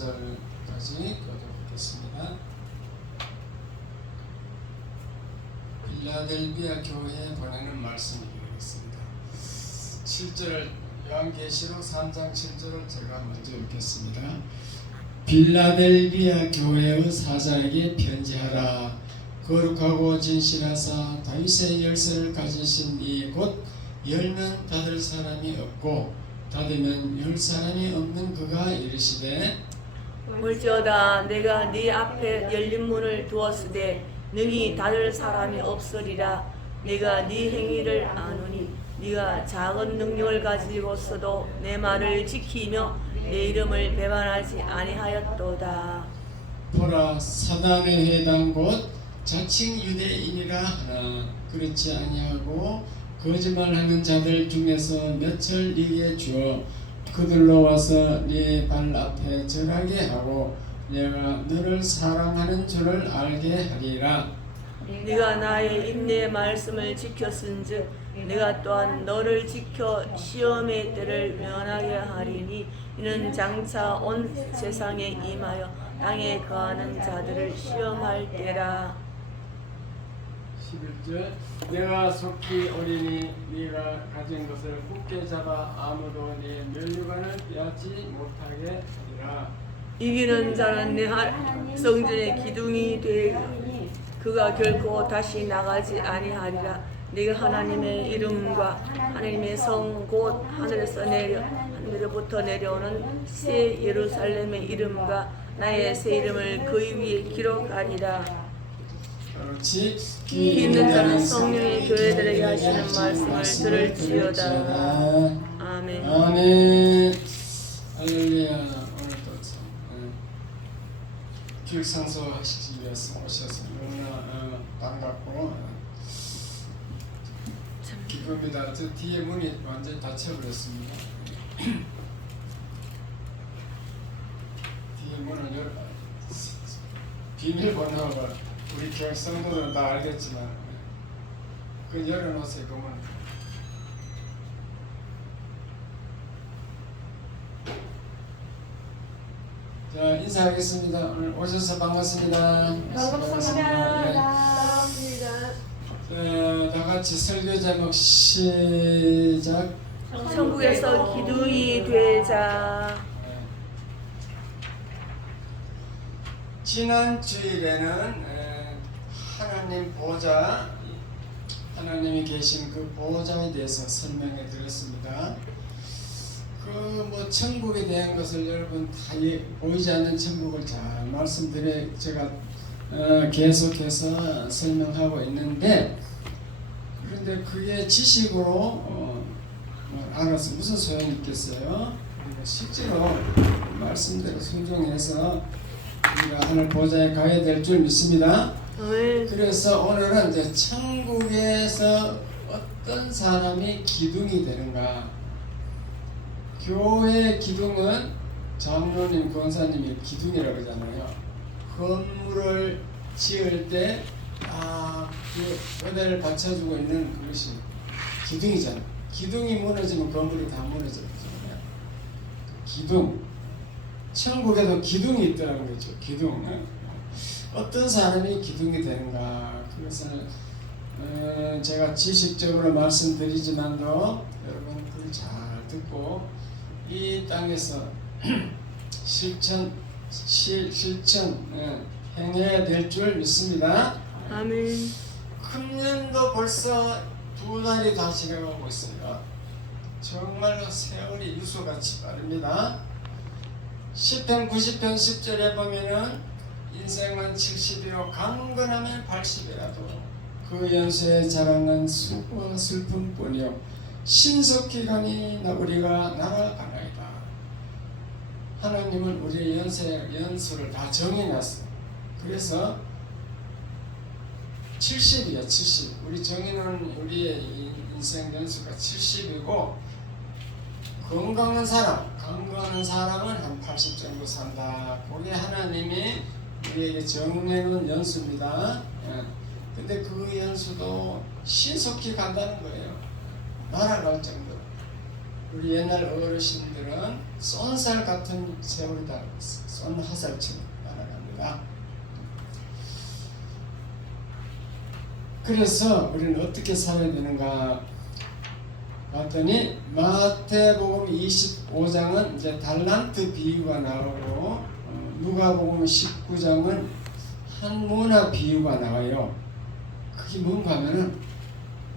절까지 읽어보겠습니다. 빌라델비아 교회에 보내는 말씀이 되겠습니다. 7절 요한계시록 3장 7절을 제가 먼저 읽겠습니다. 빌라델비아 교회의 사자에게 편지하라. 거룩하고 진실하사 다윗의 열쇠를 가지신 이 곧 열면 닫을 사람이 없고 닫으면 열 사람이 없는 그가 이르시되 볼지어다 내가 네 앞에 열린 문을 두었으되 능히 닫을 사람이 없으리라. 내가 네 행위를 아노니 네가 작은 능력을 가지고서도 내 말을 지키며 내 이름을 배반하지 아니하였도다. 보라, 사단의 해당 곧 자칭 유대인이라 하나 그렇지 아니하고 거짓말하는 자들 중에서 몇을 네게 주어 그들로 와서 네 발 앞에 절하게 하고 내가 너를 사랑하는 줄을 알게 하리라. 네가 나의 인내의 말씀을 지켰은즉 내가 또한 너를 지켜 시험의 때를 면하게 하리니 이는 장차 온 세상에 임하여 땅에 거하는 자들을 시험할 때라. 11절 내가 속히 오리니 네가 가진 것을 굳게 잡아 아무도 네 면류관을 빼앗지 못하게 하리라. 이기는 자는 내 성전의 기둥이 되리니 그가 결코 다시 나가지 아니하리라. 네가 하나님의 이름과 하나님의 성 곧 하늘로부터 내려오는 새 예루살렘의 이름과 나의 새 이름을 그 위에 기록하리라. 귀 있는 자는 성령의 교회들에게 하시는 말씀을 들을지어다. 아멘. 아멘. 할렐루야. 오늘도 교육 상소하시기 위해서 오셔서 너무나 반갑고 기쁩니다. 저 뒤에 문이 완전히 닫혀버렸습니다. 뒤에 문을 열어 비밀번호가 우리 교회 성도들은 다 알겠지만 그 열어놓으세요. 그 문. 자, 인사하겠습니다. 오늘 오셔서 반갑습니다. 반갑습니다. 네. 다 같이 설교 제목 시작. 천국에서 기둥이 되자. 지난 주일에는 하나님 보좌, 하나님이 계신 그 보좌에 대해서 설명해 드렸습니다. 그 천국에 대한 것을 여러분 다 보이지 않는 천국을 잘 말씀드려 제가 계속해서 설명하고 있는데, 그런데 그게 지식으로 알아서 무슨 소용이 있겠어요? 그러니까 실제로 말씀대로 순종해서 우리가 하늘 보좌에 가야 될 줄 믿습니다. 그래서 오늘은 이제 천국에서 어떤 사람이 기둥이 되는가. 교회 기둥은 장로님, 권사님이 기둥이라고 그러잖아요. 건물을 지을 때 그 의대를 받쳐주고 있는 그것이 기둥이잖아요. 기둥이 무너지면 건물이 다 무너져요. 기둥. 천국에도 기둥이 있더라는 거죠. 기둥. 어떤 사람이 기둥이 되는가. 그것을 제가 지식적으로 말씀드리지만도 여러분 그걸 잘 듣고 이 땅에서 실천 행해야 될 줄 믿습니다. 아멘. 금년도 벌써 2달이 다 지나가고 있어요. 정말로 세월이 유수같이 빠릅니다. 10편 90편 10절에 보면은 인생은 70이요 강건하면 80이라도 그 연세에 자라는 수고와 슬픔뿐이요 신속히 가니 우리가 날아가나이다. 하나님은 우리의 연수를 다 정해놨어. 그래서 70이야 70. 우리 정해놓은 우리의 인생 연수가 70이고 건강한 사람은 한 80 정도 산다. 그게 하나님이 우리에게 정해놓은 연수입니다. 근데 그 연수도 신속히 간다는 거예요. 날아갈 정도. 우리 옛날 어르신들은 쏜살 같은 세월이다. 쏜 화살처럼 날아갑니다. 그래서 우리는 어떻게 살아야 되는가 봤더니 마태복음 25장은 이제 달란트 비유가 나오고 누가복음 19장은 한 문화 비유가 나와요. 그게 뭔가 하면은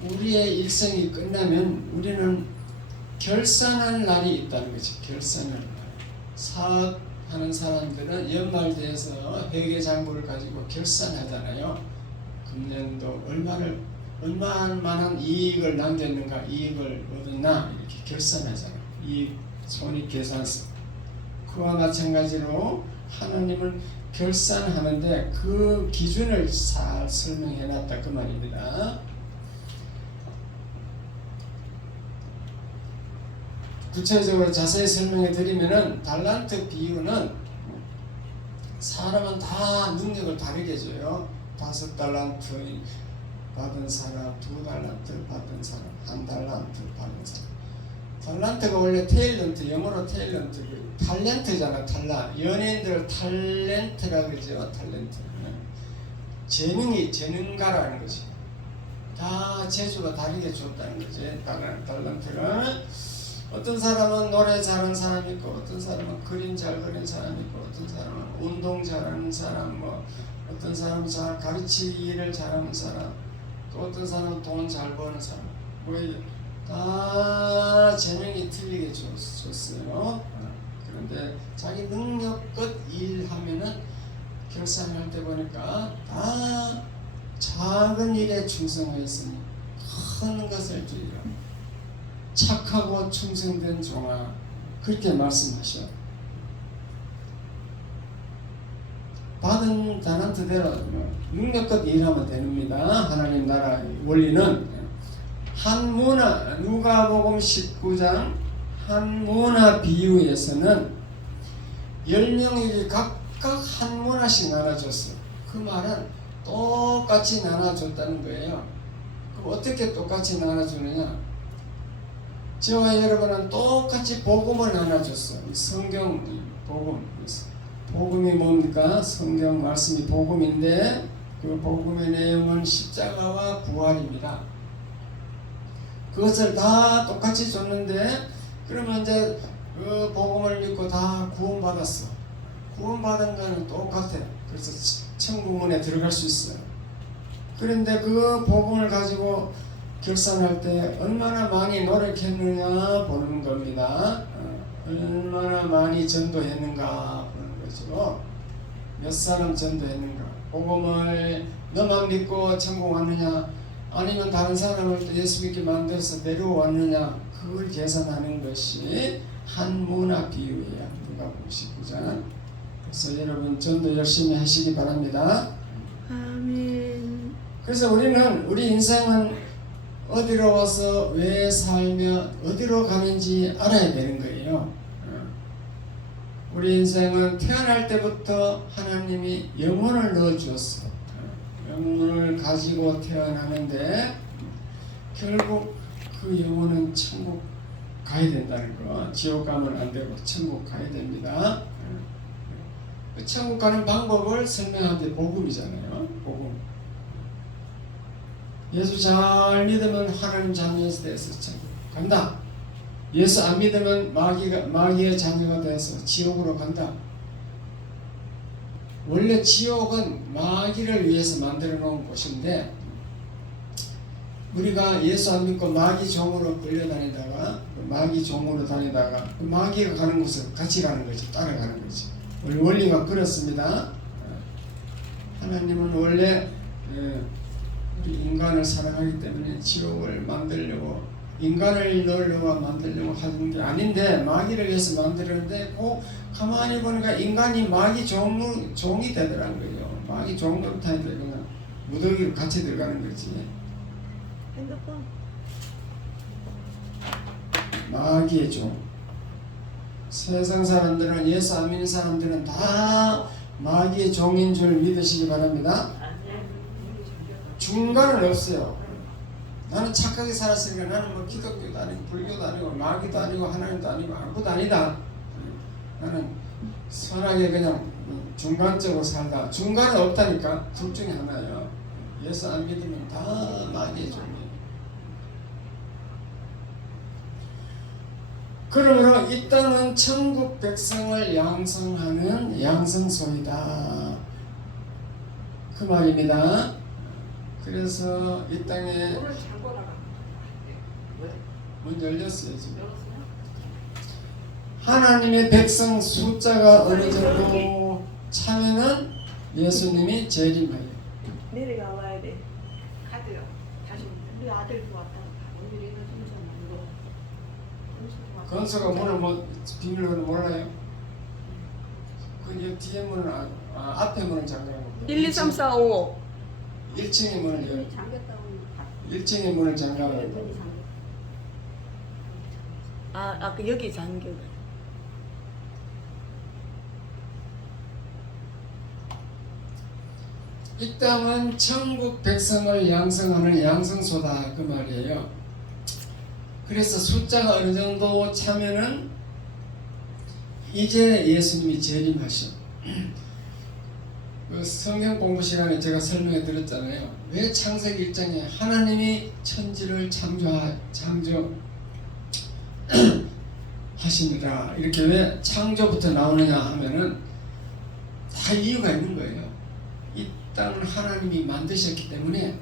우리의 일생이 끝나면 우리는 결산할 날이 있다는 거지. 결산할 날. 사업하는 사람들은 연말돼서 회계장부를 가지고 결산하잖아요. 금년도 얼마만한 이익을 남겼는가, 이익을 얻었나 이렇게 결산하잖아요. 이익 손익계산서. 그와 마찬가지로 하나님은 결산하는데 그 기준을 잘 설명해 놨다 그 말입니다. 구체적으로 자세히 설명해 드리면은 달란트 비유는 사람은 다 능력을 다르게 줘요. 5달란트 받은 사람, 2달란트 받은 사람, 1달란트 받은 사람. 달란트가 원래 테일런트, 영어로 테일런트, 탤런트잖아. 연예인들 탤런트라 그러죠. 탤런트. 재능가라는 거지. 다 재주가 다르게 줬다는 거지. 달란트는 어떤 사람은 노래 잘하는 사람 있고, 어떤 사람은 그림 잘 그리는 사람 있고, 어떤 사람은 운동 잘하는 사람, 어떤 사람은 잘 가르치기 일을 잘하는 사람, 또 어떤 사람은 돈 잘 버는 사람, 다 재능이 틀리게 줬어요. 그런데 자기 능력껏 일하면은 결산할 때 보니까 다 작은 일에 충성하였으니 큰 것을 주리라. 착하고 충성된 종아, 그렇게 말씀하셔. 받은 달란트대로 능력껏 일하면 됩니다. 하나님 나라 원리는 한 문화, 누가복음 19장 한 문화 비유에서는 10명이 각각 한 문화씩 나눠줬어. 그 말은 똑같이 나눠줬다는 거예요. 그럼 어떻게 똑같이 나눠주느냐? 저와 여러분은 똑같이 복음을 나눠줬어. 성경 복음. 복음이 뭡니까? 성경 말씀이 복음인데 그 복음의 내용은 십자가와 부활입니다. 그것을 다 똑같이 줬는데 그러면 이제 그 복음을 믿고 다 구원받았어. 구원받은 거는 똑같아. 그래서 천국문에 들어갈 수 있어요. 그런데 그 복음을 가지고 결산할 때 얼마나 많이 노력했느냐 보는 겁니다. 얼마나 많이 전도했는가 보는 거죠. 몇 사람 전도했는가. 복음을 너만 믿고 천국 왔느냐, 아니면 다른 사람을 또 예수 믿게 만들어서 내려왔느냐, 그걸 계산하는 것이 한 문화 비유예요. 누가복음 19장. 그래서 여러분 전도 열심히 하시기 바랍니다. 아멘. 그래서 우리 인생은 어디로 와서 왜 살며 어디로 가는지 알아야 되는 거예요. 우리 인생은 태어날 때부터 하나님이 영혼을 넣어주었어. 영혼을 가지고 태어나는데 결국 그 영혼은 천국 가야 된다는 거. 지옥 가면 안 되고 천국 가야 됩니다. 천국 가는 방법을 설명하는데 복음이잖아요. 복음. 예수 잘 믿으면 하나님 자녀에서 돼서 천국 간다. 예수 안 믿으면 마귀의 자녀가 돼서 지옥으로 간다. 원래 지옥은 마귀를 위해서 만들어 놓은 곳인데 우리가 예수 안 믿고 마귀 종으로 끌려다니다가 마귀 종으로 다니다가 마귀가 가는 곳을 같이 가는 거지. 따라가는 거지. 원리가 그렇습니다. 하나님은 원래 우리 인간을 사랑하기 때문에 지옥을 만들려고, 인간을 넣으려고 만들려고 하는 게 아닌데 마귀를 위해서 만들었는데 가만히 보니까 인간이 마귀 종이 되더라는 거예요. 마귀 종 노릇하니까 그냥 무더기로 같이 들어가는 거지. 핸드폰. 마귀의 종. 세상 사람들은, 예수 안 믿는 사람들은 다 마귀의 종인 줄 믿으시기 바랍니다. 중간은 없어요. 나는 착하게 살았으니까 나는 뭐 기독교도 아니고 불교도 아니고 마귀도 아니고 하나님도 아니고 아무것도 아니다. 나는 선하게 그냥 중간적으로 살다. 중간은 없다니까. 둘 중에 하나예요. 예수 안 믿으면 다 마귀의 종이에요. 그러므로 이 땅은 천국 백성을 양성하는 양성소이다. 그 말입니다. 그래서 이 땅에 문 열렸어요 지금. 하나님의 백성 숫자가 어느 정도 차면은 예수님이 재림하여. 내려가 와야 돼. 가도요. 다시 우리 아들도 왔다. 오늘 이거 좀 건수가 문을 뭐 비밀번호 몰라요? 그 뒤에 문은 앞에 문을 잠가고 1, 2, 3, 4, 5. 1층의 문을 열. 잠겼다고 1층의 문을 잠가고 문이 잠겼. 그 여기 잠겨. 이 땅은 천국 백성을 양성하는 양성소다 그 말이에요. 그래서 숫자가 어느 정도 차면은 이제 예수님이 재림하셔. 그 성경 공부 시간에 제가 설명해 드렸잖아요. 왜 창세기 1장에 하나님이 천지를 하시느라 이렇게 왜 창조부터 나오느냐 하면은 다 이유가 있는 거예요. 이 땅을 하나님이 만드셨기 때문에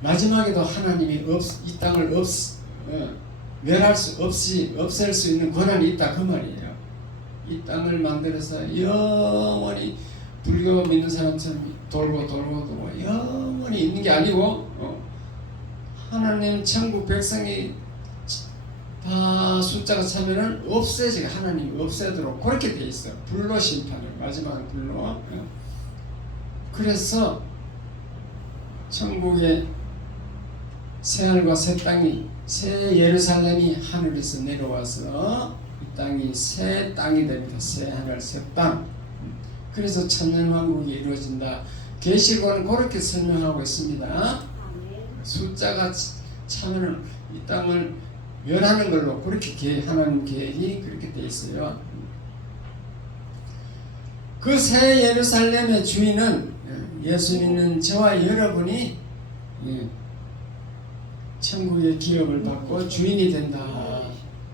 마지막에도 하나님이 이 땅을 멸할 수 없이 없앨 수 있는 권한이 있다 그 말이에요. 이 땅을 만들어서 영원히 불교 믿는 사람처럼 돌고 영원히 있는 게 아니고 하나님 천국 백성이 다 숫자가 차면은 없애지 하나님이 없애도록 그렇게 돼 있어. 불로 심판을 마지막은 불로. 그래서 천국의 새 하늘과 새 땅이 새 예루살렘이 하늘에서 내려와서 이 땅이 새 땅이 됩니다. 새 하늘 새 땅. 그래서 천년왕국이 이루어진다. 계시록은 그렇게 설명하고 있습니다. 숫자가 차면은 이 땅을 멸하는 걸로 그렇게 하나님 계획이 그렇게 돼 있어요. 그 새 예루살렘의 주인은 예수 믿는 저와 여러분이 천국의 기업을 받고 주인이 된다.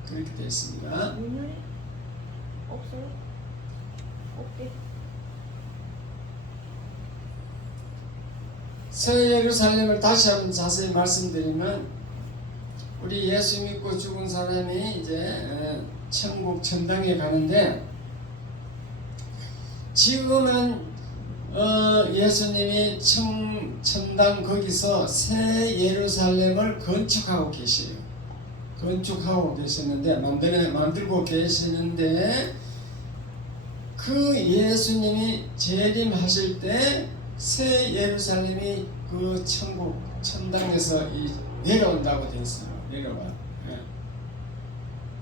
그렇게 되어 있습니다. 없어요? 없대. 새 예루살렘을 다시 한번 자세히 말씀드리면 우리 예수 믿고 죽은 사람이 이제 천국 천당에 가는데 지금은 예수님이 천당 거기서 새 예루살렘을 건축하고 계세요. 건축하고 계시는데 만들고 계시는데 그 예수님이 재림하실 때 새 예루살렘이 그 천국 천당에서 내려온다고 되어 있어요. 내려와.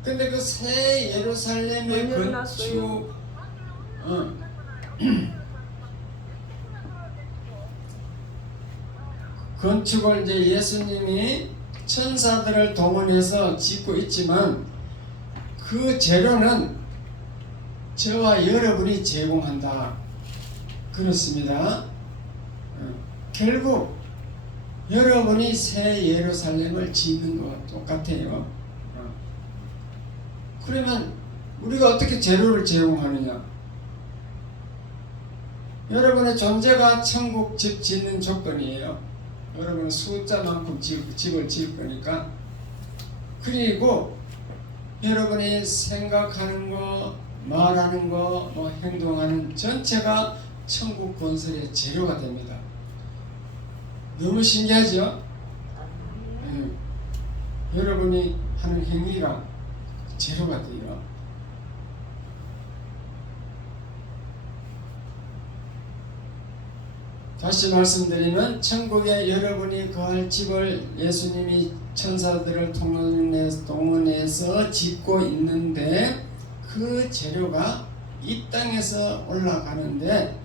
근데 그 새 예루살렘의 건축 건축을 이제 예수님이 천사들을 동원해서 짓고 있지만 그 재료는 저와 여러분이 제공한다. 그렇습니다. 결국 여러분이 새 예루살렘을 짓는 것과 똑같아요. 그러면 우리가 어떻게 재료를 제공하느냐? 여러분의 존재가 천국 집 짓는 조건이에요. 여러분은 숫자만큼 집을 지을 거니까. 그리고 여러분이 생각하는 거, 말하는 거, 행동하는 전체가 천국 건설의 재료가 됩니다. 너무 신기하죠? 여러분이 하는 행위가 재료가 돼요. 다시 말씀드리면 천국에 여러분이 거할 집을 예수님이 천사들을 동원해서 짓고 있는데 그 재료가 이 땅에서 올라가는데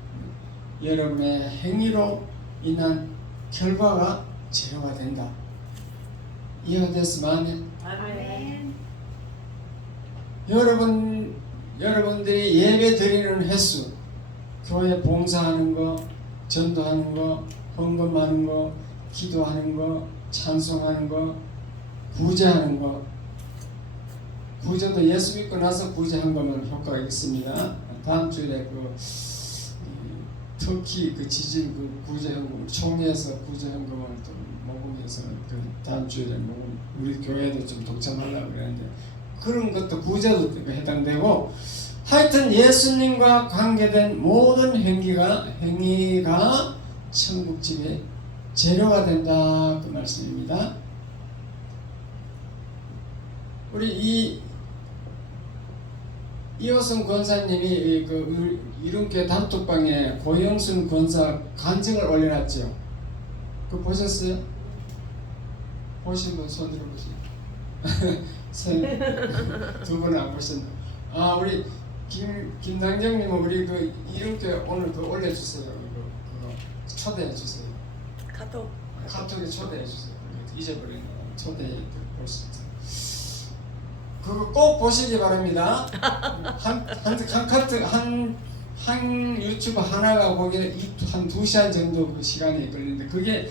여러분의 행위로 인한 결과가 재료가 된다. 이해가 됐으면 아멘. 여러분들이 예배 드리는 횟수, 교회 봉사하는 거, 전도하는 거, 헌금하는 거, 기도하는 거, 찬송하는 거, 구제하는 거. 구제도 예수 믿고 나서 구제한 거면 효과가 있습니다. 다음 주에 터키 지진 구제 헌금 총회에서 구제 헌금을 또 먹으면서 다음 주에 우리 교회도 좀 동참하려고 그랬는데 그런 것도 구제도 해당되고, 하여튼 예수님과 관계된 모든 행위가 천국집의 재료가 된다, 그 말씀입니다. 우리 이호승 권사님이 이름교회 단톡방에 고영순 권사 간증을 올려놨죠. 그거 보셨어요? 보신 분 손 들어보세요. 두 분은 안 보셨나? 우리 김당정님은 우리 이름교회 오늘 올려주세요. 그거 초대해 주세요. 카톡에 초대해 주세요. 잊어버린 거 초대해 볼 수 있어요. 그거 꼭 보시기 바랍니다. 한 유튜브 하나가 거기에 한 2시간 정도 그 시간이 걸리는데, 그게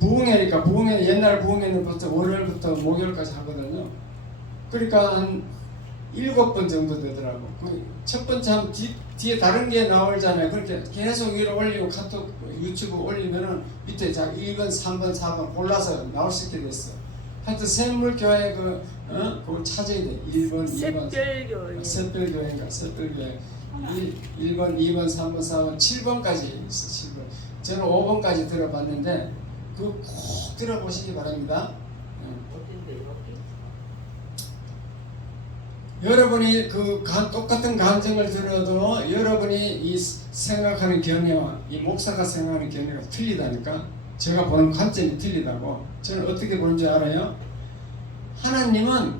부흥회니까, 옛날 부흥회는 월요일부터 목요일까지 하거든요. 그러니까 한 7번 정도 되더라고. 첫 번째 뒤에 다른 게 나오잖아요. 그렇게 계속 위로 올리고 카톡 유튜브 올리면은 밑에 1번, 3번, 4번 골라서 나올 수 있게 됐어. 하여튼 샘물교회 그걸 찾아야 돼. 1번, 2번. 샛별교회인가? 샛별교회. 1번, 2번, 3번, 4번, 7번까지 있어. 7번. 저는 5번까지 들어봤는데 그거 꼭 들어보시기 바랍니다. 여러분이 똑같은 감정을 들어도 여러분이 이 생각하는 견해와 이 목사가 생각하는 견해가 틀리다니까. 제가 보는 관점이 틀리다고. 저는 어떻게 보는 줄 알아요? 하나님은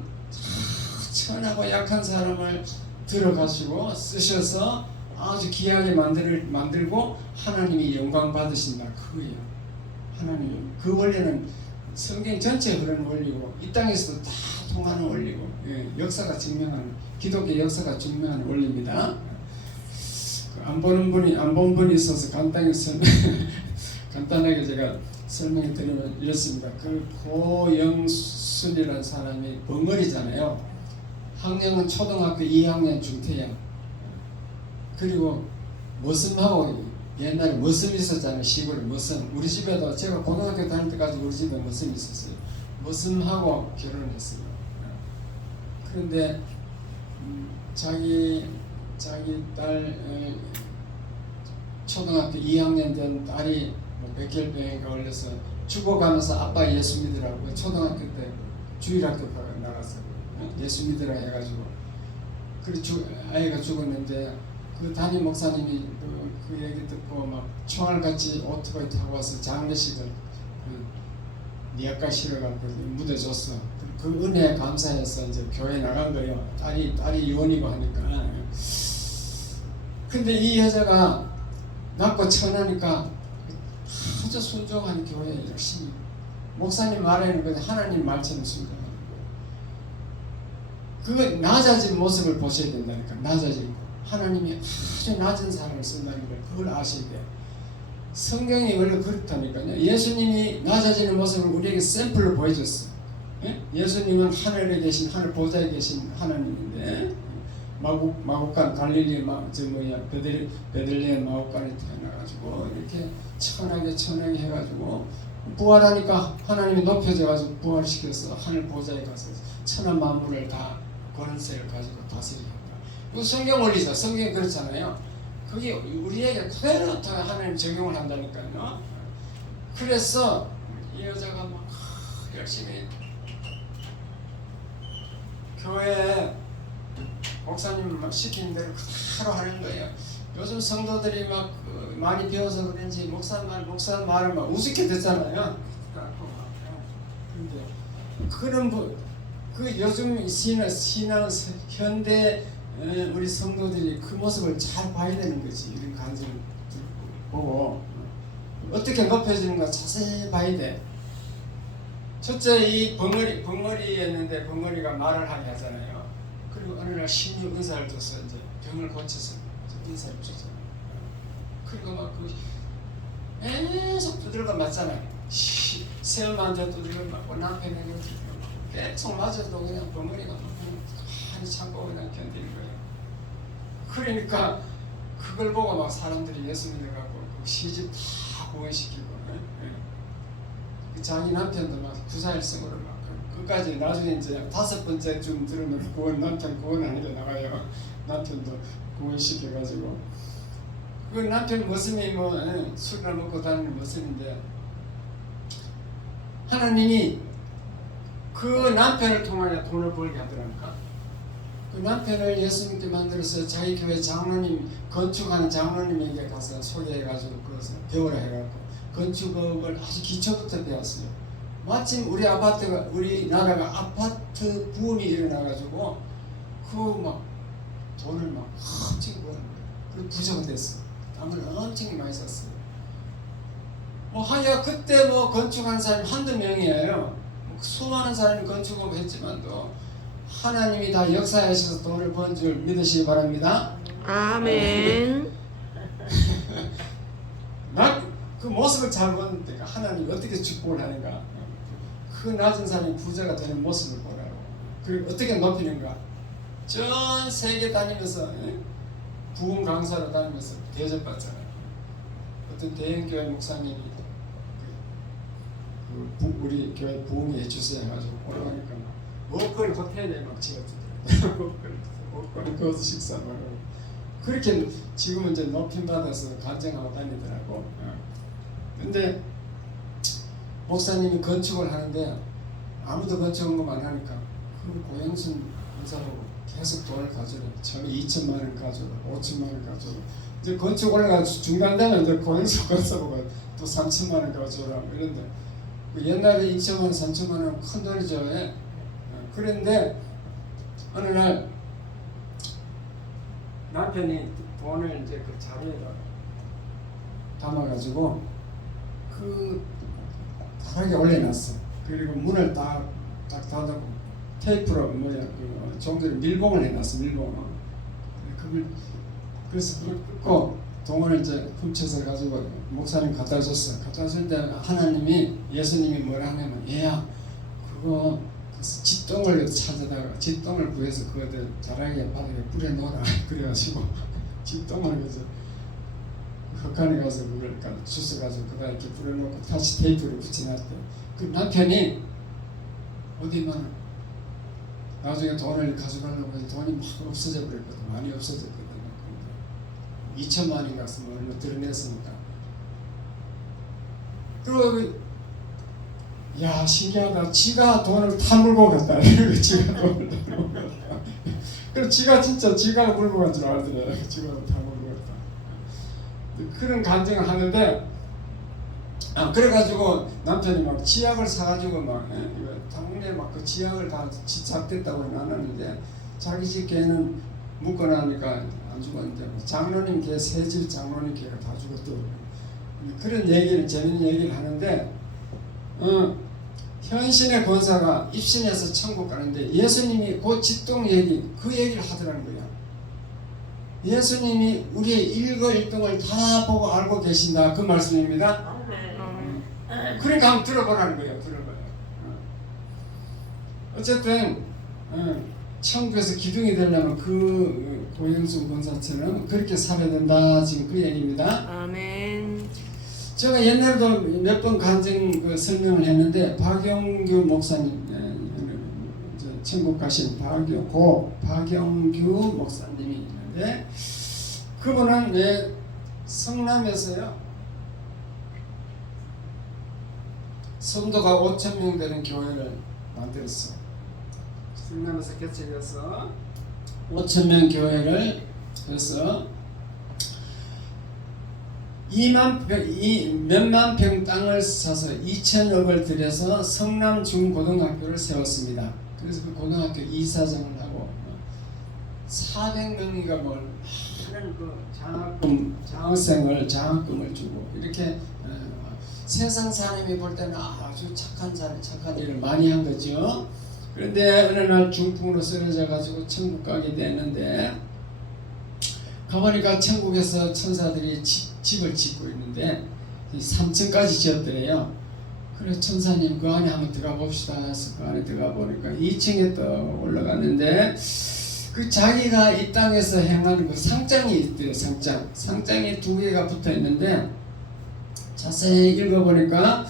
천하고 약한 사람을 들어가시고 쓰셔서 아주 귀하게 만들고 하나님이 영광 받으신다, 그거예요. 하나님 그 원리는 성경 전체 그런 원리고 이 땅에서도 다 통하는 원리고, 역사가 증명하는, 기독교 역사가 증명하는 원리입니다. 안 본 분이 있어서 간단하게 제가 설명해 드리면 이렇습니다. 고영순이라는 사람이 벙어리잖아요. 학년은 초등학교 2학년 중퇴야. 그리고 머슴하고, 옛날에 머슴이 있었잖아요. 시골에 머슴. 우리 집에도 제가 고등학교 다닐 때까지 우리 집에 머슴이 있었어요. 머슴하고 결혼했어요. 그런데 자기 딸 초등학교 2학년 된 딸이 백혈병에 걸려서 죽어가면서 아빠 예수 믿으라고 초등학교 때 주일학교 나가서 예수 믿으라 해가지고 아이가 죽었는데 그 담임 목사님이 그 얘기 듣고 막 총알같이 오토바이 타고 와서 장례식을 니아까 실어갖고 묻어줬어. 그 은혜에 감사해서 이제 교회 나간 거예요. 딸이 요원이고 하니까. 근데 이 여자가 낳고 천하니까 아주 순종한 교회에 열심히, 목사님 말에는 그냥 하나님 말처럼 순종하는 거예요. 그 낮아진 모습을 보셔야 된다니까. 낮아진 거. 하나님이 아주 낮은 사람을 쓴다는 걸 그걸 아셔야 돼요. 성경이 원래 그렇다니까요. 예수님이 낮아지는 모습을 우리에게 샘플로 보여줬어. 예수님은 하늘에 계신, 하늘 보좌에 계신 하나님인데 마국간 갈릴리 베들레헴 마국간에 태어나가지고 이렇게 천하게 해가지고 부활하니까 하나님이 높여져가지고 부활시켜서 하늘 보좌에 가서 천하 만물을 다 권세를 가지고 다스리는 거야. 그 성경 원리죠. 성경이 그렇잖아요. 그게 우리에게 그대로 다 하나님 적용을 한다니까요. 그래서 이 여자가 막 열심히 교회 목사님 막 시키는 대로 그대로 하는 거예요. 요즘 성도들이 막 많이 배워서 그런지 목사 말을 막 우습게 듣잖아요. 근데 그런 요즘 신앙 현대 우리 성도들이 그 모습을 잘 봐야 되는 거지. 이런 간증을 보고 어떻게 높여지는가 자세히 봐야 돼. 첫째 이 벙어리였는데 벙어리가 말을 하게 하잖아요. 그리고 어느 날 신유 은사를 줘서 이제 병을 고쳐서 인사를 주잖아요. 그리고 막 계속 두들겨 맞잖아요. 세엄한테 두들겨 맞고 남편에게 두들겨 맞고 계속 맞아도 그냥 벙어리가 막 가만히 참고 그냥 견디는 거예요. 그러니까 그걸 보고 막 사람들이 예수 믿어갖고 그 시집 다 구원시키고 자기 남편도 막 구사일성으로 막 끝까지 나중에 이제 5번째쯤 들으면 남편 구원 아니게 나가요. 남편도 구원시켜가지고 그 남편 모습이 뭐 술이나 먹고 다니는 모습인데 하나님이 그 남편을 통하여 돈을 벌게 하더라니까. 그 남편을 예수님께 만들어서 자기 교회 장로님 건축하는 장로님에게 가서 소개해가지고 그것을 배우라 해갖고 건축업을 아주 기초부터 배웠어요. 마침 우리나라가 아파트 부음이 일어나가지고 그 막 돈을 막 엄청 버는 거예요. 그리고 부자가 됐어. 돈을 엄청 많이 썼어요. 뭐 하여 그때 뭐 건축한 사람이 한두 명이에요. 수많은 사람이 건축업 했지만도 하나님이 다 역사하셔서 돈을 번 줄 믿으시기 바랍니다. 아멘. 그 모습을 잘 보는데 하나님이 어떻게 축복을 하는가. 그 낮은 사람이 부자가 되는 모습을 보라고. 그리고 어떻게 높이는가. 전 세계 다니면서 부흥 강사로 다니면서 대접받잖아요. 어떤 대형교회 목사님이 우리 교회 부흥회 해주세요 해가지고 올라가니까 먹거리 호텔에 막 지어주더라고요. 먹거리 거기서 식사를 하고 그렇게 지금은 이제 높임 받아서 간증하고 다니더라고. 근데 목사님이 건축을 하는데 아무도 건축만 하니까 그 고영순 목사보고 계속 돈을 가져라. 처음에 2천만 원 가져라, 5천만 원 가져라. 이제 건축 올라가 중간 되면 이제 고영순 목사보고 또 3천만 원 가져라 이런데 옛날에 2천만 원, 3천만 원 큰 돈이죠. 그런데 어느 날 남편이 돈을 이제 그 자리에다 담아가지고 그 바닥에 올려놨어. 그리고 문을 딱 닫고 테이프로 그 종들이 밀봉을 해놨어. 밀봉. 그래서 그걸 끊고 돈을 이제 훔쳐서 가지고 목사님 갖다 줬어. 갖다 줄 때 하나님이 예수님이 뭐라 하냐면 얘야 그거 짓똥을 찾아다가 짓똥을 구해서 그거를 자라게 바닥에 뿌려놓으라. 그래가지고 짓똥을 그래서 흑간에 가서 그걸 주워가지고 그다 이렇게 뿌려놓고 다시 테이프를 붙여놨대. 그 남편이 어디만 나중에 돈을 가져가려고 해서 돈이 막 없어져 버렸거든. 많이 없어졌거든. 2천만 원인가 쓰면 얼마 드러냈으니까. 그리고 야 신기하다. 지가 돈을 다 물고 갔다. 지가 돈을 다 물고 갔다. 그리고 지가 진짜 지가 물고 간 줄 알더래. 지가 다 물고 갔다. 그런 간증을 하는데 그래가지고 남편이 막 치약을 사가지고 막 당분에 막 그 치약을 다 잡됐다고 나눴는데 자기 집 개는 묶어놨으니까 안 죽었는데 장로님 개 세 집 장로님 개가 다 죽었더라고요. 그런 얘기를 재밌는 얘기를 하는데 현신의 권사가 입신해서 천국 가는데 예수님이 그 짓동 얘기 그 얘기를 하더라는 거야. 예수님이 우리의 일거일동을 다 보고 알고 계신다 그 말씀입니다. 그러니까 한번 들어보라는 거예요. 들어봐요. 어쨌든 천국에서 기둥이 되려면 그 고영순 권사처럼 그렇게 살아야 된다 지금 그 얘기입니다. 아멘. 제가 옛날에도 몇 번 간증 설명을 했는데 박영규 목사님 천국 가신 박영규 목사님이 있는데 그분은 성남에서요 성도가 5,000명 되는 교회를 만들었어. 성남에서 개척해서 5,000명 교회를 해서 몇만 평 땅을 사서 2천억을 들여서 성남 중고등학교를 세웠습니다. 그래서 그 고등학교 이사장을 하고 400명이가 많은 그 장학금을 주고 이렇게 세상 사람이 볼 때는 아주 착한 사람, 착한 일을 많이 한 거죠. 그런데 어느 날 중풍으로 쓰러져 가지고 천국 가게 됐는데, 가보니까 천국에서 천사들이 집을 짓고 있는데 3층까지 지었더래요. 그래서 천사님 그 안에 한번 들어가 봅시다 해서 그 안에 들어가 보니까 2층에 또 올라갔는데, 그 자기가 이 땅에서 행하는 그 상장이 있대요. 상장이 2개가 붙어 있는데, 자세히 읽어보니까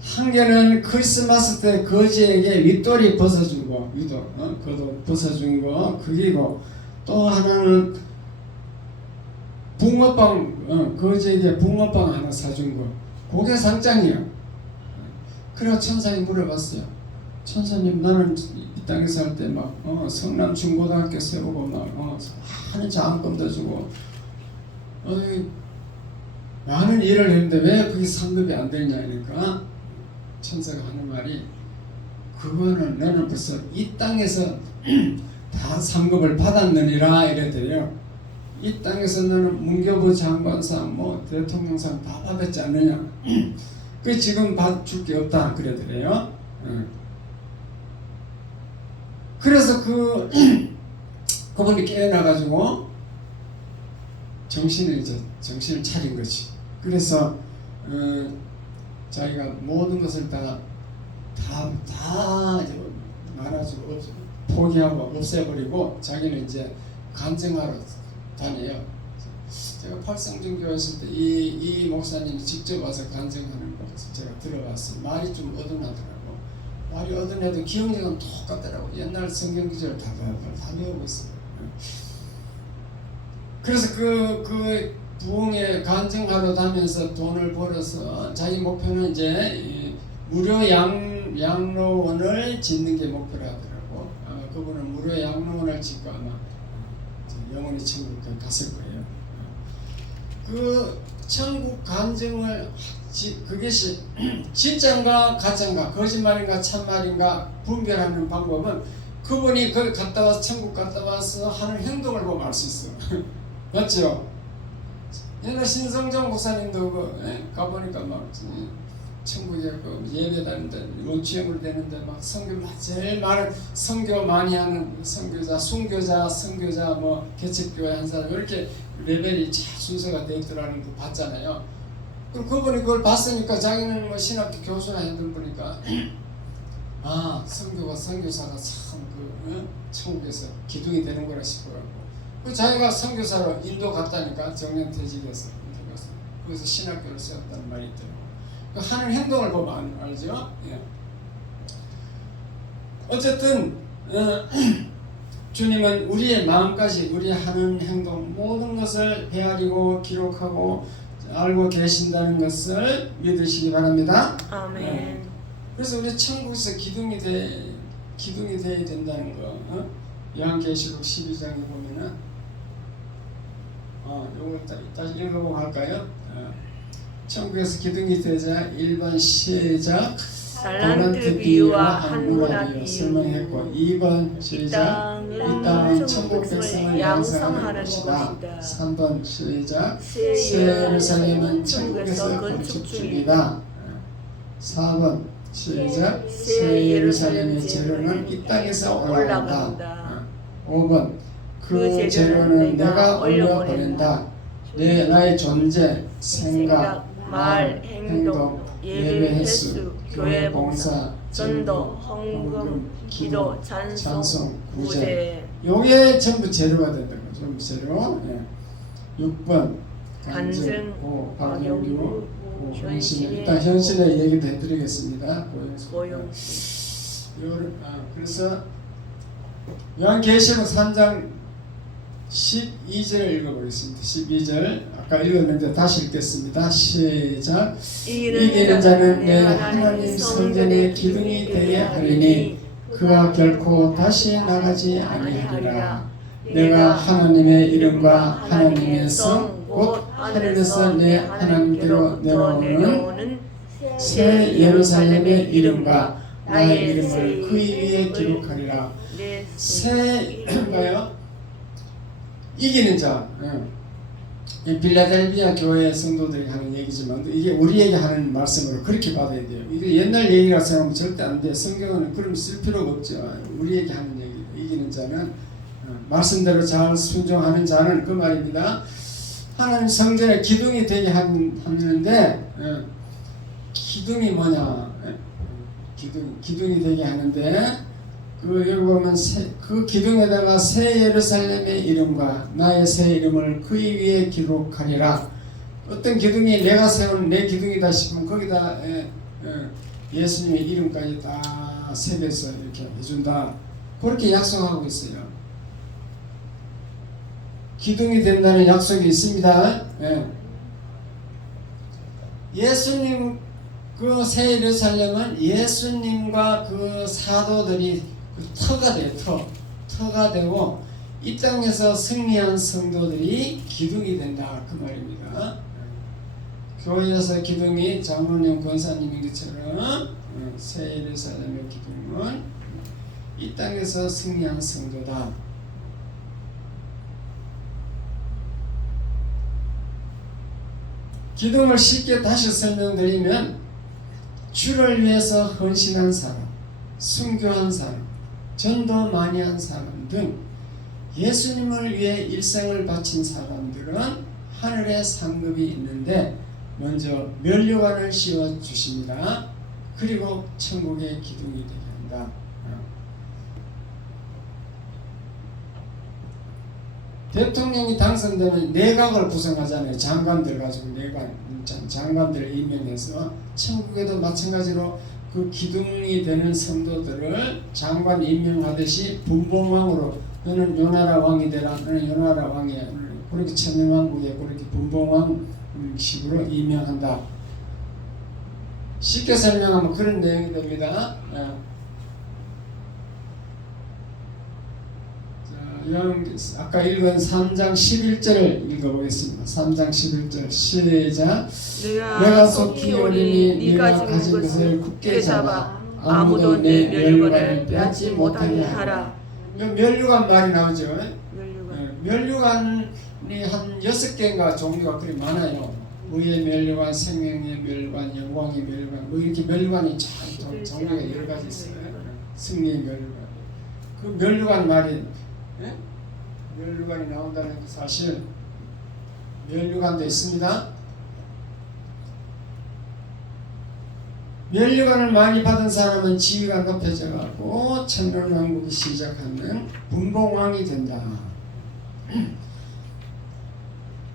한 개는 크리스마스 때 거지에게 윗돌이 벗어준 거, 겉옷 벗어준 거 그게고, 또 하나는 붕어빵, 거지에게 붕어빵 하나 사준 거, 그게 상장이야. 그래서 천사님 물어봤어요. 천사님, 나는 이 땅에 살 때 막 성남 중고등학교 세우고 막 많은 장학금도 주고 많은 일을 했는데 왜 그게 상급이 안 되냐 하니까 천사가 하는 말이, 그거는 너는 벌써 이 땅에서 다 상급을 받았느니라 이랬대요. 이 땅에서 너는 문교부 장관상 뭐 대통령상 다 받았지 않느냐. 그 지금 받을 게 없다 그러더래요. 그래서 그분이 깨어나가지고 정신을 차린 거지. 그래서 자기가 모든 것을 다 말아주고 포기하고 없애버리고 자기는 이제 간증하러 다녀요. 제가 팔성중교회 있을 때 이 목사님이 직접 와서 간증하는 거 제가 들어봤어요. 말이 좀 어긋나더라고. 말이 어긋나도 기억력은 똑같더라고. 옛날 성경 구절 다 외우고 있어요. 그래서 그 부흥회 간증하러 다니면서 돈을 벌어서 자기 목표는 이제 무료 양로원을 짓는 게 목표라 하더라고. 그분은 무료 양로원을 짓고 아마 영원히 천국에 갔을 거예요. 그 천국 간증을 그것이 진짜인가 가짜인가, 거짓말인가 참말인가 분별하는 방법은 그분이 거기 갔다 와서 천국 갔다 와서 하는 행동을 보면 알 수 있어. 맞죠? 옛날 신성정 목사님도 가보니까 막 천국에 예배 다니는데 노치형으로 되는데 막 선교 제일 많은 선교 많이 하는 선교자, 선교자 뭐 개척교회 한 사람 이렇게 레벨이 잘 순서가 되어 있더라는 거 봤잖아요. 그럼 그분이 그걸 봤으니까 자기는 뭐 신학교 교수나 했던 분이니까 선교사가 참 천국에서 기둥이 되는 거라 싶어요. 그 자기가 선교사로 인도 갔다니까, 정년퇴직해서 인도 가서 거기서 신학교를 세웠다는 말이 있더라고. 그 하는 행동을 보면 알죠. 예. 어쨌든 주님은 우리의 마음까지 우리 하는 행동 모든 것을 헤아리고 기록하고 알고 계신다는 것을 믿으시기 바랍니다. 아멘. 그래서 우리 천국에서 기둥이 되어야 된다는 거. 요한계시록 12장에 보면은 요거 다시 읽어보고 할까요? 천국에서 기둥이 되자 1번 시작 달란트 비유와 한 문화 비유. 설명했고, 2번 시작 이 땅은 천국 백성을 양성하는 것이다. 3번 시작 새 예루살렘은 천국에서 건축 중이다. 4번 시작 새 예루살렘의 재료는 이 땅에서 올라간다. 5번 그 재료는 내가 올려보낸다. 나의 존재, 생각, 말, 행동, 예배 횟수, 교회 봉사, 전도, 헌금, 기도, 찬송, 구제. 요게 전부 재료가 된다는 거죠. 전부 재료. 6번 간증, 박영규, 현신. 일단 현신의 얘기도 해드리겠습니다. 그래서 요한계시록 3장 12절 읽어보겠습니다. 12절 아까 읽었는데 다시 읽겠습니다. 시작. 이기는 자는 내 하나님 성전의 기둥이 되어야 하리니 그가 결코 다시 나가지 아니하리라. 내가 하나님의 이름과 하나님의 성 곧 하늘에서 내 하나님께로 내려오는 새 예루살렘의 이름과 나의 이름을 그 위에 기록하리라. 새 이기는 자, 이 빌라델비아 교회 성도들이 하는 얘기지만 이게 우리에게 하는 말씀으로 그렇게 받아야 돼요. 이게 옛날 얘기라 생각하면 절대 안 돼. 성경은 그럼 쓸 필요가 없죠. 우리에게 하는 얘기. 이기는 자는 말씀대로 잘 순종하는 자는 그 말입니다. 하나님 성전에 기둥이 되게 하는데 기둥이 뭐냐? 기둥이 되게 하는데 여기 보면 그 기둥에다가 새 예루살렘의 이름과 나의 새 이름을 그 위에 기록하리라. 어떤 기둥이 내가 세운 내 기둥이다 싶으면 거기다 예수님의 이름까지 다 새겨서 이렇게 해준다. 그렇게 약속하고 있어요. 기둥이 된다는 약속이 있습니다. 예수님 그 새 예루살렘은 예수님과 그 사도들이 그 터가 돼요. 터가 되고 이 땅에서 승리한 성도들이 기둥이 된다 그 말입니다. 교회에서 기둥이 장로님 권사님인 것처럼 새 예루살렘의 기둥은 이 땅에서 승리한 성도다. 기둥을 쉽게 다시 설명드리면 주를 위해서 헌신한 사람, 순교한 사람, 전도 많이 한 사람 등 예수님을 위해 일생을 바친 사람들은 하늘에 상급이 있는데 먼저 면류관을 씌워 주십니다. 그리고 천국의 기둥이 되게 한다. 대통령이 당선되면 내각을 구성하잖아요. 장관들 가지고 장관들을 임명해서 천국에도 마찬가지로 그 기둥이 되는 성도들을 장관 임명하듯이 분봉왕으로 너는 요나라 왕이 되라, 너는 요나라 왕이야. 그렇게 천년왕국에 그렇게 분봉왕식으로 임명한다. 쉽게 설명하면 그런 내용이 됩니다. 아까 읽은 3장 11절을 읽어보겠습니다. 3장 11절 시작. 내가 속히 오리니 네가 가진 것을 굳게 잡아 아무도 내 면류관을 빼앗지 못하게 하라. 면류관 말이 나오죠. 면류관이 한 6개인가 종류가 그리 많아요. 의의 면류관, 생명의 면류관, 영광의 면류관, 뭐 이렇게 면류관이 참 종류가 여러 가지 있어요. 승리의 면류관. 그 면류관 말이 면류관이 나온다는 그 사실, 면류관도 있습니다. 면류관을 많이 받은 사람은 지위가 높여져가고 천년왕국이 시작하는 분봉왕이 된다.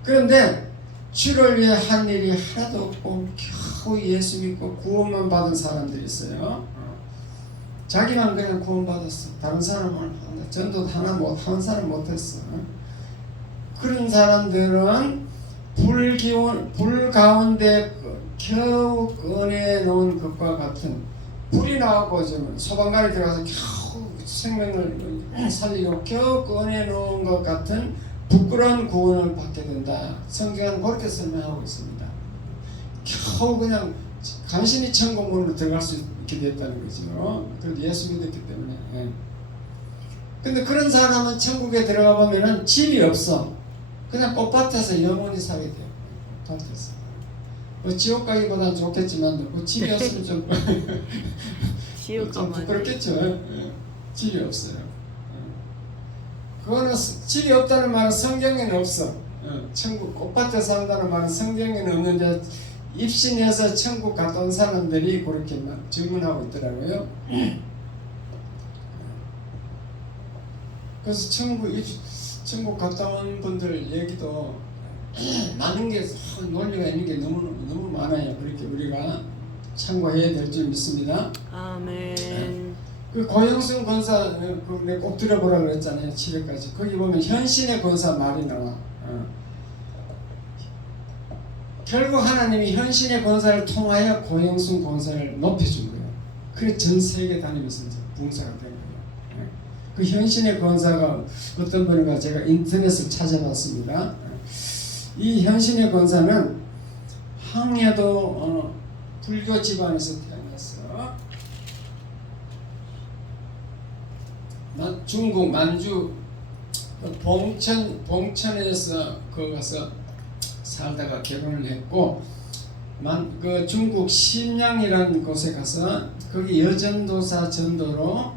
그런데 주를 위해 한 일이 하나도 없고 겨우 예수 믿고 구원만 받은 사람들이 있어요. 자기만 그냥 구원받았어. 다른 사람은 전도 하나 한 사람 못했어. 그런 사람들은 불 가운데 겨우 꺼내놓은 것과 같은, 불이 나왔고 지금 소방관이 들어가서 겨우 생명을 살리고 겨우 꺼내놓은 것 같은 부끄러운 구원을 받게 된다. 성경은 그렇게 설명하고 있습니다. 겨우 그냥 간신히 천국문으로 들어갈 수 있게 됐다는 거죠. 그래도 예수 믿었기 때문에. 근데 그런 사람은 천국에 들어가 보면은 집이 없어. 그냥 꽃밭에서 영원히 살게 돼요. 꽃밭에서. 뭐 지옥 가기보다는 좋겠지만 뭐 집이 없으면 좀 부끄럽겠죠. 집이 없어요. 그거는 집이 없다는 말은 성경에는 없어. 천국 꽃밭에 산다는 말은 성경에는 없는데 입신해서 천국 갔다 온 사람들이 그렇게 막 질문하고 있더라고요. 그래서 천국 갔다 온 분들 얘기도 많은 게 논리가 있는 게 너무 많아요. 그렇게 우리가 참고해야 될 줄 믿습니다. 아멘. 그 고영순 권사 내가 꼭 들어보라 그랬잖아요. 7회까지 거기 보면 현신의 권사 말이 나와. 결국 하나님이 현신의 권사를 통하여 고영순 권사를 높여준 거예요. 그래 전 세계 다니면서 이제 봉사가 된 거예요. 그 현신의 권사가 어떤 분인가 제가 인터넷을 찾아봤습니다. 이 현신의 권사는 항해도 불교 집안에서 태어났어. 중국 만주 봉천에서 거기 가서 살다가 결혼을 했고 그 중국 신양이라는 곳에 가서 거기 여전도사 전도로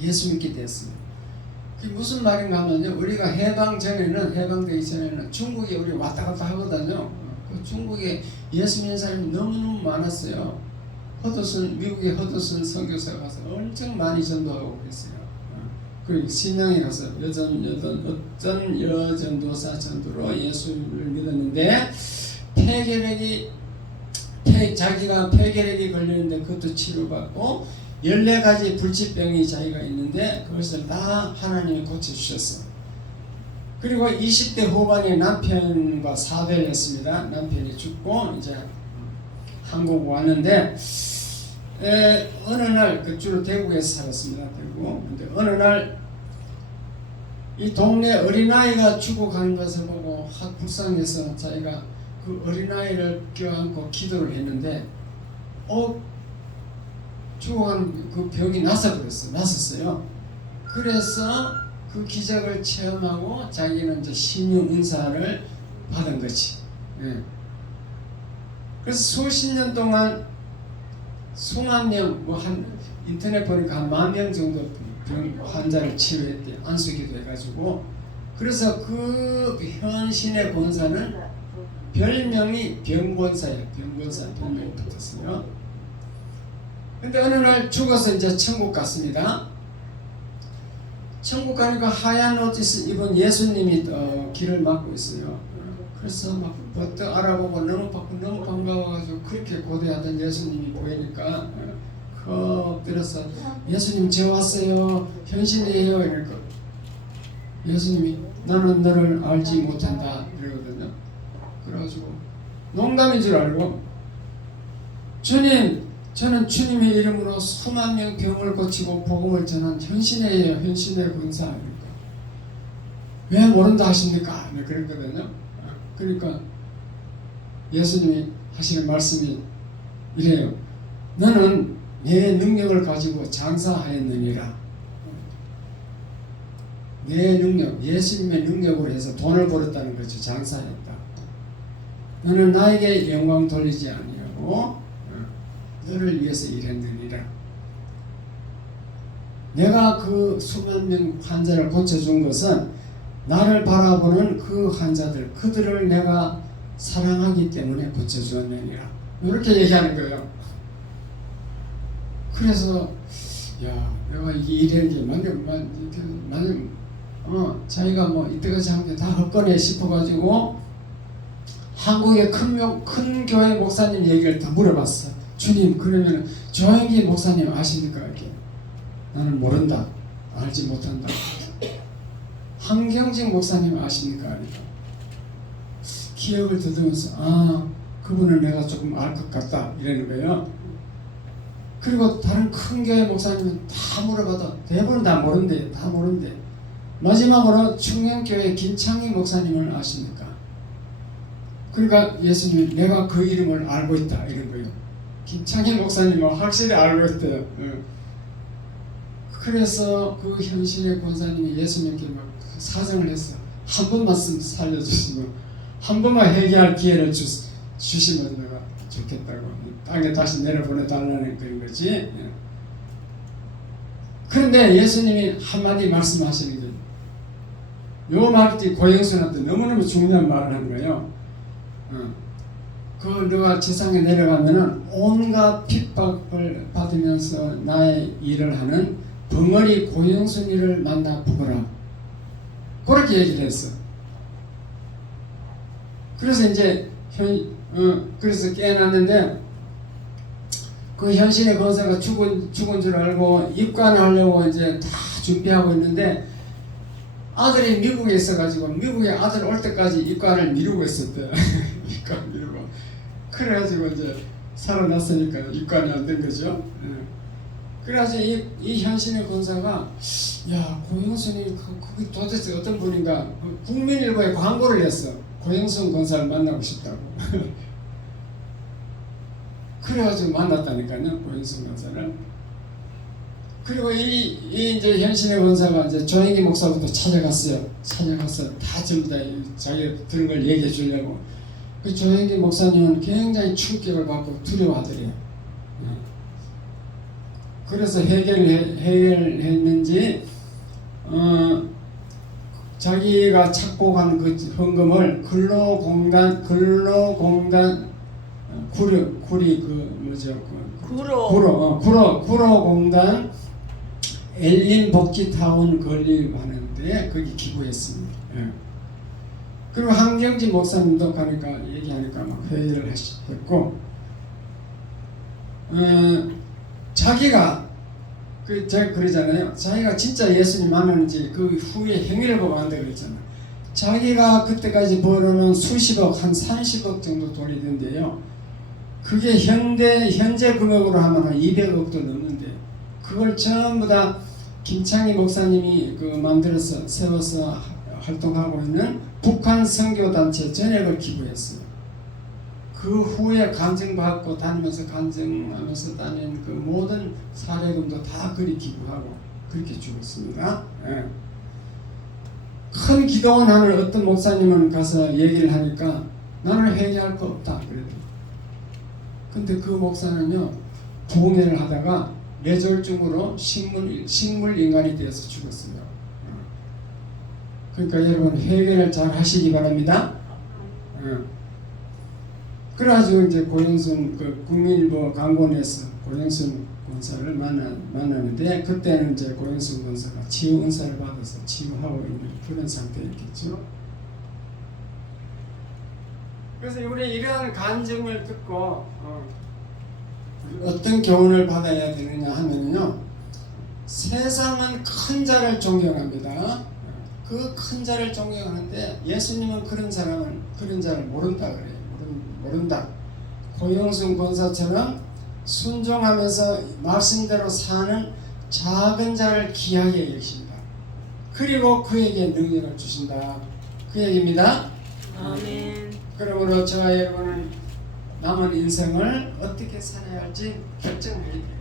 예수 믿게 됐어요. 그게 무슨 말인가 하면요, 우리가 해방되기 전에는 중국에 우리 왔다 갔다 하거든요. 그 중국에 예수 믿는 사람이 너무너무 많았어요. 미국의 허드슨 선교사가 가서 엄청 많이 전도하고 그랬어요. 그리고 신양에 가서 어떤 여전도사 전도로 예수를 믿었는데 자기가 폐결핵이 걸리는데 그것도 치료받고 14가지 불치병이 자기가 있는데 그것을 다 하나님이 고쳐주셨어. 그리고 20대 후반에 남편과 사별을 했습니다. 남편이 죽고 이제 한국 왔는데 어느 날 주로 대구에서 살았습니다. 대구. 근데 어느 날 이 동네 어린아이가 죽어가는 것을 보고 불쌍해서 자기가 그 어린아이를 껴안고 기도를 했는데 죽어가는 그 병이 났었어요. 그래서 그 기적을 체험하고 자기는 이제 신유 은사를 받은 거지. 예. 그래서 수십 년 동안 수만 명, 인터넷 보니까 한 10,000명 정도 병 환자를 치료했대. 안수기도 해가지고. 그래서 그 현신의 권사는 별명이 병권사예요. 별명이 붙었어요. 근데 어느 날 죽어서 이제 천국 갔습니다. 천국 가니까 하얀 옷 입은 예수님이 길을 막고 있어요. 그래서 막 버뜩 알아보고 너무 반가워가지고 그렇게 고대하던 예수님이 보이니까 엎드려서 예수님 저 왔어요. 현신이에요. 이러니까 예수님이 나는 너를 알지 못한다 이러거든요. 그래가지고 농담인 줄 알고 주님 저는 주님의 이름으로 수만 명 병을 고치고 복음을 전한 현신이에요. 현신의 군사. 그러니까 왜 모른다 하십니까? 그랬거든요. 그러니까 예수님이 하시는 말씀이 이래요. 너는 내 능력을 가지고 장사하였느니라. 내 능력, 예수님의 능력으로 해서 돈을 벌었다는 거죠. 장사했다. 너는 나에게 영광 돌리지 아니하고 너를 위해서 일했느니라. 내가 그 수만 명 환자를 고쳐준 것은 나를 바라보는 그 환자들, 그들을 내가 사랑하기 때문에 고쳐주었느니라. 이렇게 얘기하는 거예요. 그래서 내가 이게 이래는 게 만약 자기가 이때까지 한 게 다 헛거네 싶어가지고 한국의 큰 교회 목사님 얘기를 다 물어봤어. 주님 그러면 조영기 목사님 아십니까? 이렇게 나는 모른다. 알지 못한다. 한경직 목사님 아십니까? 그러니까 기억을 더듬으면서 그분은 내가 조금 알 것 같다 이러는 거예요. 그리고 다른 큰 교회 목사님은 다 물어봐도 대부분 다 모른대. 마지막으로 충녕교회 김창희 목사님을 아십니까? 그러니까 예수님이 내가 그 이름을 알고 있다 이런 거예요. 김창희 목사님은 확실히 알고 있대요. 그래서 그 현신의 권사님이 예수님께 막 사정을 했어요. 한 번만 살려주시면, 한 번만 회개할 기회를 주시면 내가 좋겠다고. 땅에 다시 내려보내달라는 그런 거지. 그런데 예수님이 한마디 말씀하시는 게, 요 말이 고영순한테 너무너무 중요한 말을 한 거예요. 너가 세상에 내려가면은 온갖 핍박을 받으면서 나의 일을 하는 벙어리 고영순이를 만나 보거라. 그렇게 얘기를 했어. 그래서 이제 그래서 깨어났는데 그 현신의 권사가 죽은 줄 알고 입관하려고 이제 다 준비하고 있는데 아들이 미국에 있어가지고 미국에 아들 올 때까지 입관을 미루고 있었대. 입관 미루고. 그래가지고 이제 살아났으니까 입관이 안 된 거죠. 그래가지고 이 현신의 권사가 고영순이 그게 도대체 어떤 분인가 국민일보에 광고를 했어. 고영순 권사를 만나고 싶다고. 그래가지고 만났다니까요. 고영순 권사를. 그리고 이 이제 현신의 권사가 이제 조영기 목사부터 찾아가서 다 전부 다 자기 들은 걸 얘기해 주려고. 그 조영기 목사님은 굉장히 충격을 받고 두려워하더래요. 그래서 해결했는지 자기가 착복한 그 헌금을 근로공단 구리 그 뭐죠 구로공단 엘린 복지타운 건립하는데 거기 기부했습니다. 그리고 한경지 목사님도 가니까 얘기하니까 막 회의를 했고 자기가 제가 그러잖아요. 자기가 진짜 예수님 만났는지 그 후에 행위를 보고 안다 그랬잖아요. 자기가 그때까지 벌어놓은 수십억 한 30억 정도 돈이 된대요. 그게 현재 금액으로 하면 한 200억도 넘는데 그걸 전부 다 김창희 목사님이 만들어서 세워서 활동하고 있는 북한 선교단체 전액을 기부했어요. 그 후에 간증받고 다니면서 간증하면서 다닌 그 모든 사례금도 다 그리 기부하고 그렇게 죽었습니다. 큰 기도원 하는 어떤 목사님은 가서 얘기를 하니까 나는 회개할 거 없다 그래도. 근데 그 목사는요 부흥회를 하다가 뇌졸중으로 식물 인간이 되어서 죽었어요. 그러니까 여러분 회개를 잘 하시기 바랍니다. 그래가지고 이제 고영순 국민일보 강권에서 고영순 권사를 만나는데 그때는 이제 고영순 권사가 치유 은사를 받아서 치유하고 있는 그런 상태였겠죠. 그래서 우리 이러한 간증을 듣고 어떤 교훈을 받아야 되느냐 하면요, 세상은 큰 자를 존경합니다. 그 큰 자를 존경하는데 예수님은 그런 자를 모른다 그래요. 모른다. 고영순 권사처럼 순종하면서 말씀대로 사는 작은 자를 귀하게 여기신다. 그리고 그에게 능력을 주신다. 그 얘기입니다. 아멘. 그러므로 저와 여러분은 남은 인생을 어떻게 살아야 할지 결정해야 돼요.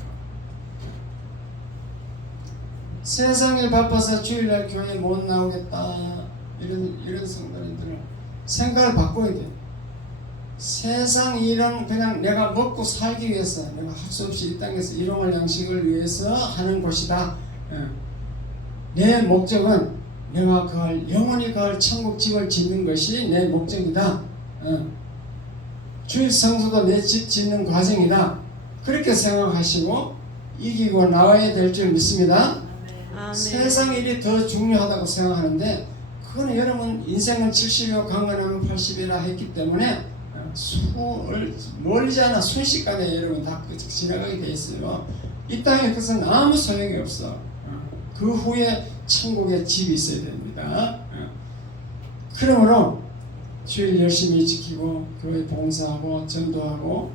세상에 바빠서 주일날 교회 못 나오겠다 이런 성도님들은 생각을 바꿔야 돼요. 세상 일은 그냥 내가 먹고 살기 위해서, 내가 할 수 없이 이 땅에서 일용할 양식을 위해서 하는 곳이다. 내 목적은 내가 영원히 가을 천국 집을 짓는 것이 내 목적이다. 주일 성수도 내 집 짓는 과정이다. 그렇게 생각하시고 이기고 나와야 될 줄 믿습니다. 아멘. 세상 일이 더 중요하다고 생각하는데 그건 여러분 인생은 70이고 강건하면 80이라 했기 때문에 멀지 않아 순식간에 여러분 다 지나가게 돼 있어요. 이 땅에 그것은 아무 소용이 없어. 그 후에 천국에 집이 있어야 됩니다. 그러므로 주일 열심히 지키고 교회 봉사하고 전도하고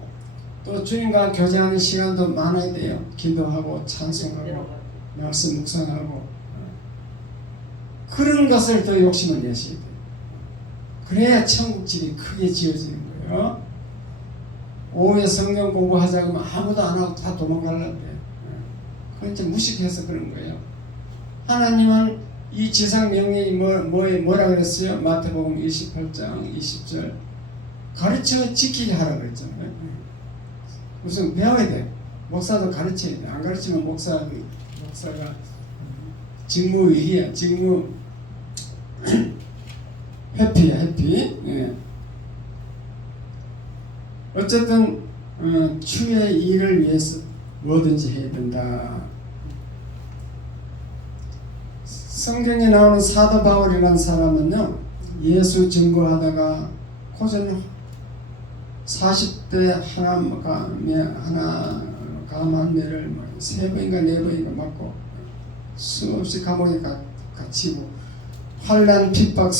또 주님과 교제하는 시간도 많아야 돼요. 기도하고 찬송하고 말씀 묵상하고 그런 것을 더 욕심을 내셔야 돼요. 그래야 천국 집이 크게 지어지는 거예요. 오후에 성경 공부하자 그러면 아무도 안 하고 다 도망가려고 그래요. 그건 좀 무식해서 그런 거예요. 하나님은 이 지상 명령이 뭐라 그랬어요? 마태복음 28장 20절 가르쳐 지키게 하라고 그랬잖아요. 무슨 배워야 돼. 목사도 가르쳐야 돼. 안 가르치면 목사가 직무위기야. 직무 회피야. 회피. 예. 어쨌든 주의 일을 위해서 뭐든지 해야 된다. 성경에 나오는 사도 바울이라는 사람은요, 예수 증거하다가 고전 40대 하나 감한매를 3번인가 4번인가 맞고 수없이 감옥에 갇히고 환난 핍박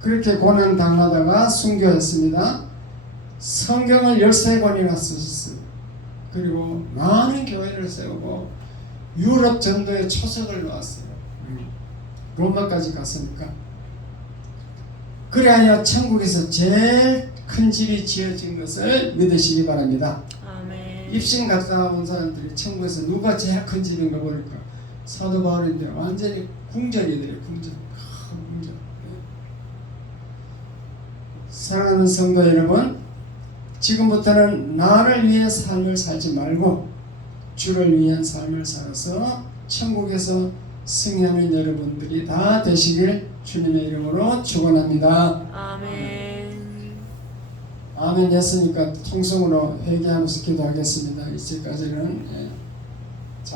그렇게 고난 당하다가 순교했습니다. 성경을 13권이나 쓰셨어요. 그리고 많은 교회를 세우고 유럽 전도에 초석을 놓았어요. 로마까지 갔으니까. 그래야 천국에서 제일 큰 집이 지어진 것을 믿으시기 바랍니다. 아멘. 입신 갔다 온 사람들이 천국에서 누가 제일 큰 집인가 보니까 사도 바울인데 완전히 궁전이더래요. 궁전. 큰 궁전. 사랑하는 성도 여러분, 지금부터는 나를 위해 삶을 살지 말고 주를 위한 삶을 살아서 천국에서 승리하는 여러분들이 다 되시길 주님의 이름으로 축원합니다. 아멘. 아멘 됐으니까 통성으로 회개하면서 기도하겠습니다. 이제까지는